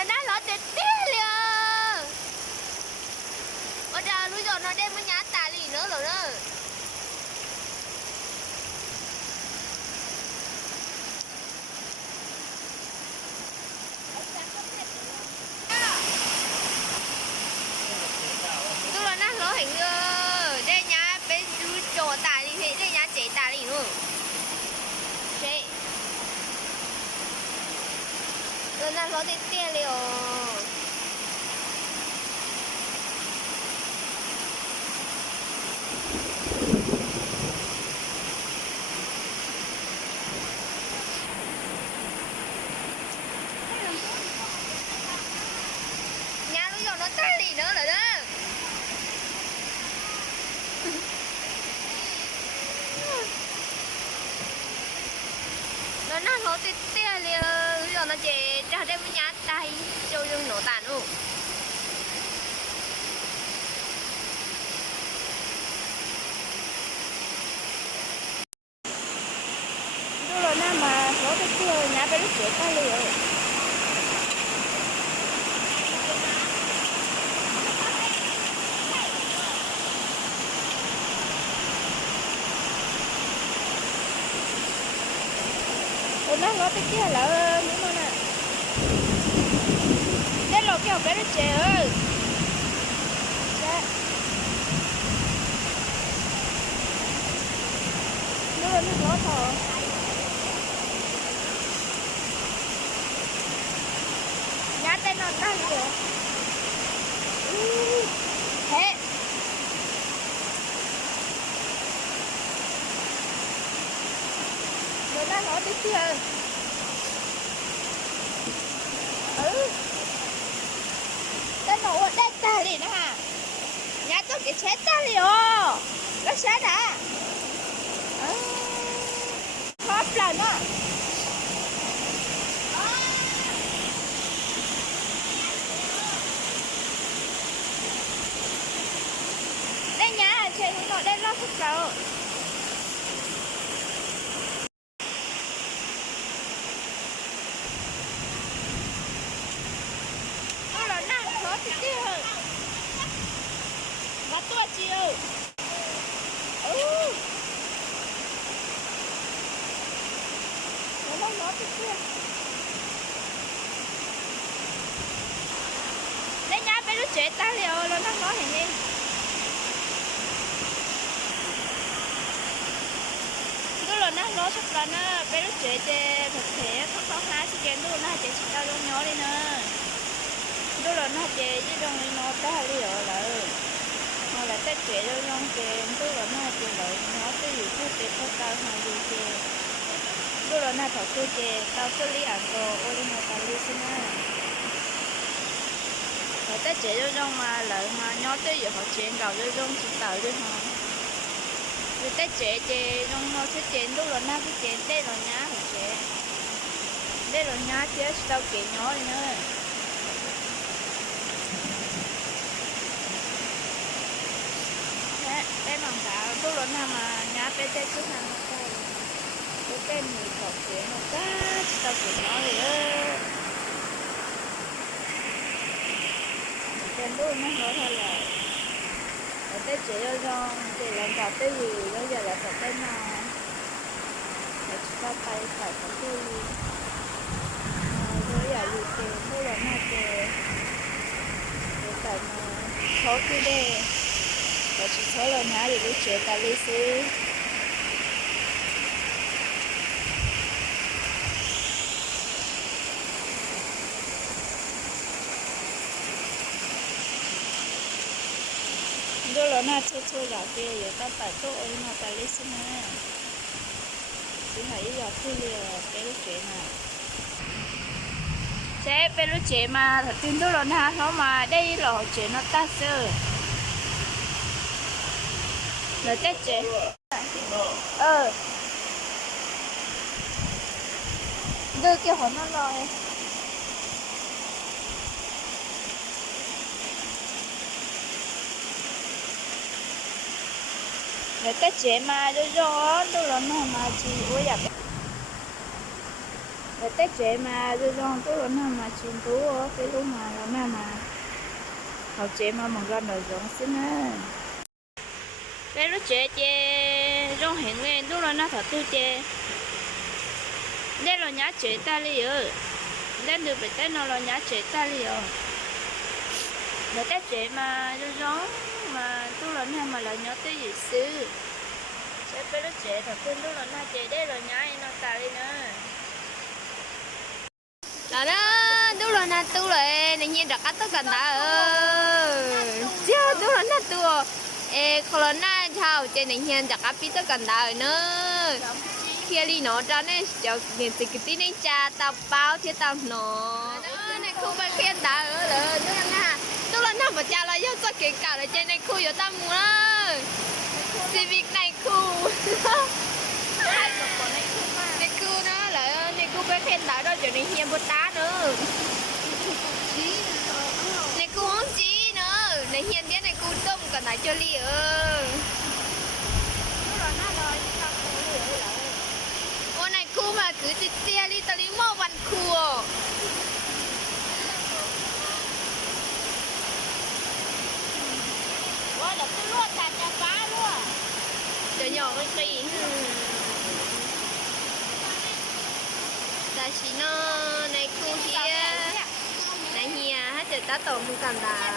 là nó lót chết tiếc liền. Bây giờ bây giờ nó đem cái nhá tà lì nữa rồi đó. Tôi là nó lót hình như đây nhá bên chỗ tà lì thì đây nhá chế tà lì nữa. Chế. Rồi nó lót chết tiếc liền. Nó tay gì nữa rồi đó. Nó tít tia liền. Bây giờ nó chỉ ra đây với nhá tay cho dùng nổ tàn luôn. Rồi nó mà nó tít tia nhá cái lúc chết tay liền. Nó tới kia là những con nè. Đây là cái bé nó trẻ ơi. Nó lên nó lót thôi. Nhá tên nó ta gì vậy? Thế. Rồi nó lót tới kia. Nó nổ ở đây ta liền đó hả? Nhà tôi cái chết ta liền. Nó chết à? Khó lần á. Đây nhà chuyện của nó đây lo thức rồi. Nó tua chiều. Nó thì kia. Đây nhá bé nó chết ta liều nó hình đi. Cái nó sắp lên á, bé nó chết thực thể có hai sự kiện nó chết tao trong nhỏ đi nè. Đó là nó chết chứ trong nó ta liều là mà là tết trẻ cho trong kèm tức là nó chơi lợi nó tới dù thuốc tết thuốc cao hơn dù chơi tức là nó thọ tôi chơi tao xử lý ăn đồ ô đi mà tao đi xin á là tết trẻ cho trong mà lợi mà nhó tới giờ họ chuyện cầu cho trong chỉ tàu chứ không vì tết trẻ chơi trong nó sẽ chuyện tức là nó cái chuyện tết rồi nhá họ trẻ tết rồi nhá chứ tao kiện nhỏ đi nữa. Bé bằng cả tôi lớn mà nhá bé tết trước hàng một cái cái tên mình học chuyện một cái tao cũng nói thì tên tôi nó nói thôi là ở tết chị ơi con chị làm cặp cái gì bây giờ là cặp cái nào để chúng ta tay phải có cái rồi giờ gì tiền tôi là nào tiền để tận số kia đây và chỉ số là nhá thì lúc chế ta đi xí đó là na chơi gạo kia giờ ta phải tốt ơi mà ta đi xí nè chỉ hãy giờ cứ liều cái lúc chế này chế cái lúc chế mà thật tin đó là na nó mà đây là chế nó ta sơ rồi tết chế đưa kia hồn nó rồi rồi tết chế mà cho gió đâu là nó mà chỉ ủa dạ Và tết trẻ mà rồi rong tôi lần nào mà chim tú ở cái lúc mà lần nào mà học trẻ mà mong ra đời giống xin á cái lúc trẻ trẻ rong hiện lên lúc lần nào thật tư trẻ đây là nhá trẻ ta li ở đây được phải tết nó là nhá trẻ ta li ở và tết trẻ mà rồi rong mà tôi lần nào mà là nhớ tới gì xưa sẽ cái lúc trẻ thật tư lúc lần nào trẻ đây là nhá nó ta li nữa là đó đúng rồi nè tu rồi này nhìn đặc tất cả đã chưa đúng rồi nè tu corona chào trên này nhìn đặc biết tất cả đã nữa kia đi nó ra này cho nhìn từ cái này cha tao bao thiết tao nó này khu bên kia đã ở rồi đúng rồi nè đúng rồi nè mà cha là yêu cho cái cả ở trên này khu ở tao mua civic này khu này khu nó là này khu bên khen đã đó cho nên hiền bột đá nữa này khu không chí nữa này hiền biết này khu tôm còn lại cho li ô này khu mà cứ tia đi tao đi mua văn khu quá là cứ luôn chặt cho phá luôn cho nhỏ cái gì ta chỉ nó này khu kia này nhia hết trời ta tổng không cần là